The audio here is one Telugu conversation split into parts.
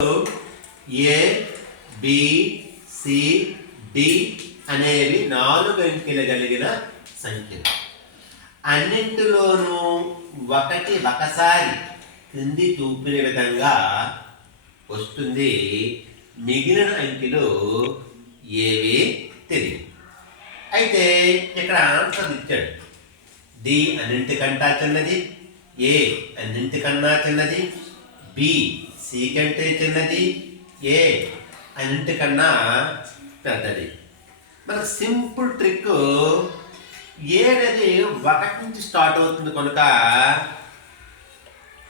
ఏ బి సి డి అనేవి 4 అంకెలు కలిగిన సంఖ్యలు. అన్నింటిలోనూ ఒకసారి క్రింది చూపిన విధంగా వస్తుంది. మిగిలిన అంకెలు ఏవి తెలియదు. అయితే ఇక్కడ ఆన్సర్ ఇచ్చాడు. డి అన్నింటికంటా చిన్నది, ఏ అన్నింటికన్నా చిన్నది, బి సి కంటే చిన్నది, ఏ అన్నింటికన్నా పెద్దది. మనకు సింపుల్ ట్రిక్. ఏ అనేది 1 నుంచి స్టార్ట్ అవుతుంది కనుక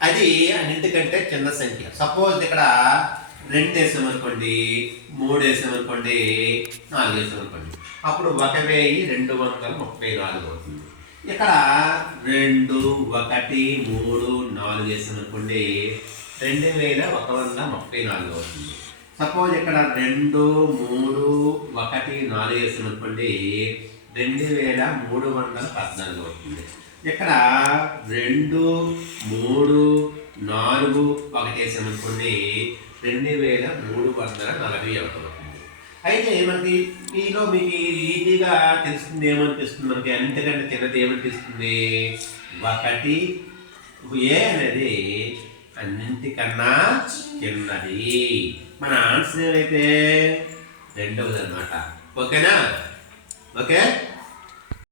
అది అన్నింటికంటే చిన్న సంఖ్య. సపోజ్ ఇక్కడ 2 వేసామనుకోండి, 3 వేసామనుకోండి, 4 వేసామనుకోండి, అప్పుడు 1234 అవుతుంది. ఇక్కడ 2, 1, 3, 4 వేసామనుకోండి, 2134 అవుతుంది. సపోజ్ ఇక్కడ 2, 3, 1, 4 వేసామనుకోండి, 2314 అవుతుంది. ఇక్కడ 2, 3, 4, 1 వేసామనుకోండి, 2341 అవుతుంది. అయితే మనకి మీలో మీకు ఈజీగా తెలుస్తుంది. ఏమనిపిస్తుంది మనకి? అన్నింటికంటే చిన్నది ఏమనిపిస్తుంది? 1. ఏ అనేది అన్నింటికన్నా చిన్నది. మన ఆన్సర్ ఏమైతే రెండవది అన్నమాట. ఓకేనా? ఓకే.